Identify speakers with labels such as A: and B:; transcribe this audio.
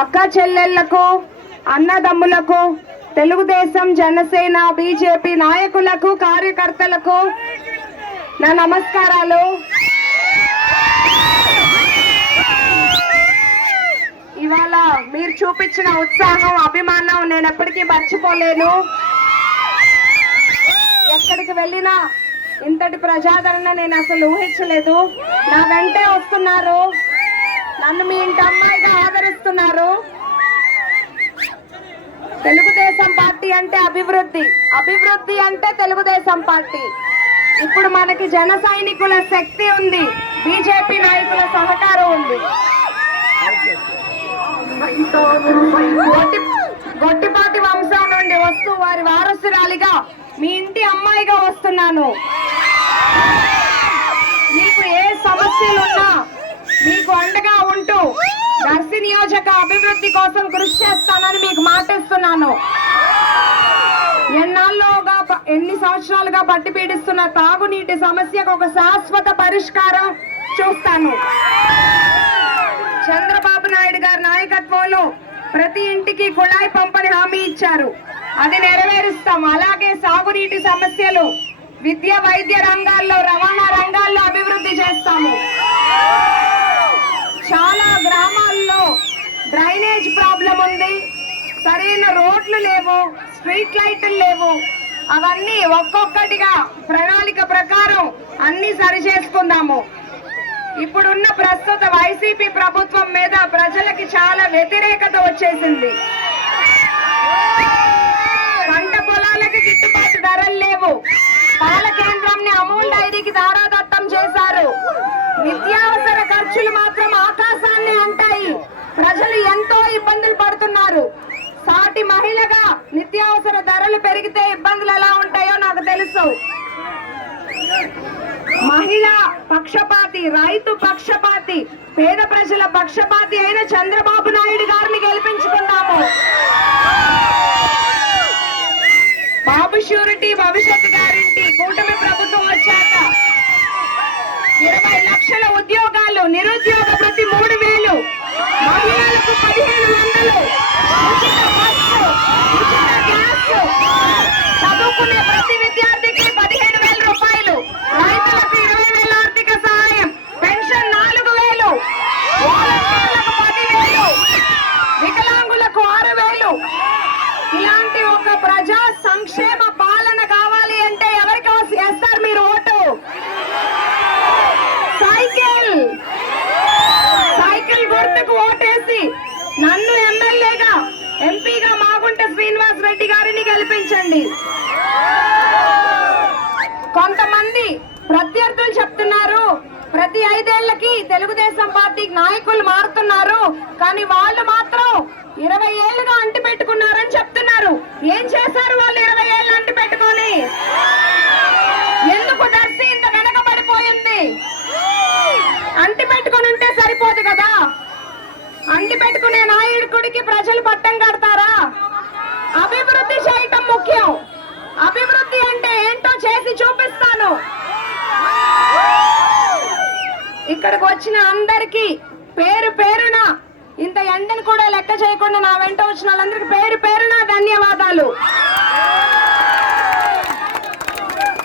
A: అక్క చెల్లెళ్ళకు అన్నదమ్ములకు తెలుగుదేశం జనసేన బీజేపీ నాయకులకు కార్యకర్తలకు నా నమస్కారాలు. ఇవాళ మీరు చూపించిన ఉత్సాహం అభిమానం నేను ఎప్పటికీ మర్చిపోలేను. ఎక్కడికి వెళ్ళినా ఇంతటి ప్రజాదరణ నేను అసలు ఊహించలేదు. నా వెంటే వస్తున్నారు నన్ను మీ ఇంటి అమ్మాయిగా ఉన్నారు తెలుగుదేశం పార్టీ అంటే అభివృద్ధి. అభివృద్ధి అంటే తెలుగుదేశం పార్టీ. ఇప్పుడు మనకి జన సైనికుల శక్తి ఉంది. బీజేపీ నాయకుల సహకారం ఉంది. గొట్టిపాటి వంశం నుండి వస్తూ వారి వారసురాలిగా మీ ఇంటి అమ్మాయిగా వస్తున్నాను. మీకు ఏ సమస్యలున్నా అండగా ఉంటూ దర్శి నియోజక అభివృద్ధి కోసం కృషి చేస్తానని మీకు మాటిస్తున్నాను. ఎన్నాళ్ళుగా ప- ఎన్ని సంవత్సరాలుగా పట్టి పీడిస్తున్న తాగునీటి సమస్యకు ఒక శాశ్వత పరిష్కారం చూస్తాను. చంద్రబాబు నాయుడు గారి నాయకత్వంలో ప్రతి ఇంటికి కుళాయి పంపని హామీ ఇచ్చారు. అది నెరవేరుస్తాం. అలాగే సాగునీటి సమస్యలు విద్య వైద్య రంగాల్లో రవాణా రంగాల్లో అభివృద్ధి చేస్తాము. డ్రైనేజ్ ప్రాబ్లం ఉంది. సరైన రోడ్లు లేవు స్ట్రీట్ లైట్లు లేవు. అవన్నీ ఒక్కొక్కటిగా ప్రణాళిక ప్రకారం అన్ని సరి చేసుకుందాము. ఇప్పుడున్న ప్రస్తుత వైసీపీ ప్రభుత్వం మీద ప్రజలకి చాలా వ్యతిరేకత వచ్చేసింది. పంట పొలాలకి గిట్టుబాటు ధరలు లేవు. పాల కేంద్రంని అమూల్ డైరీకి దారాదత్తం చేశారు. విద్య ఎంతో ఇబ్బందులు పడుతున్నారు. సాటి మహిళగా నిత్యావసర ధరలు పెరిగితే ఇబ్బందులు ఎలా ఉంటాయో నాకు తెలుసు. మహిళా పక్షపాతి రైతు పక్షపాతి పేద ప్రజల పక్షపాతి అయిన చంద్రబాబు నాయుడు గారిని గెలిపించుకున్నాము బాబు షూరిటీ భవిష్యత్ గ్యారంటీ కూటమి ప్రభుత్వం వచ్చాక ఇరవై లక్షల ఉద్యోగాలు నిరుద్యోగ చదువుకునే ప్రతి విద్యార్థికి పదిహేను వేల రూపాయలు. రైతులకు ఇరవై వేల ఆర్థిక సహాయం. పెన్షన్ నాలుగు వేలు. వాలంటీర్లకు పదివేలు. వికలాంగులకు ఆరు వేలు. ఇలాంటి ఒక ప్రజా సంక్షేమ నన్ను ఎమ్మెల్యేగా ఎంపీగా మాగుంట శ్రీనివాస్ రెడ్డి గారిని గెలిపించండి. కొంతమంది ప్రత్యర్థులు చెప్తున్నారు ప్రతి ఐదేళ్ళకి తెలుగుదేశం పార్టీ నాయకులు మారుతున్నారు కానీ వాళ్ళు మాత్రం ఇరవై ఏళ్ళుగా అంటి పెట్టుకున్నారని చెప్తున్నారు. ఏం చేశారు వాళ్ళు ఇరవై ఏళ్ళు అంటి పెట్టుకొని ఎందుకు దర్శి ఇంత వెనకబడిపోయింది అంటి పెట్టుకొని ఉంటే సరిపోదు కదా అంటి పెట్టుకునే నాయకుడికి ప్రజలు పట్టం కడతారా? అభివృద్ధి చేయటం ముఖ్యం. అభివృద్ధి అంటే ఏంటో చేసి చూపిస్తాను. ఇక్కడికి వచ్చిన అందరికి పేరు పేరున ఇంత ఎండను కూడా లెక్క చేయకుండా నా వెంట వచ్చిన వాళ్ళందరికీ పేరు పేరున ధన్యవాదాలు.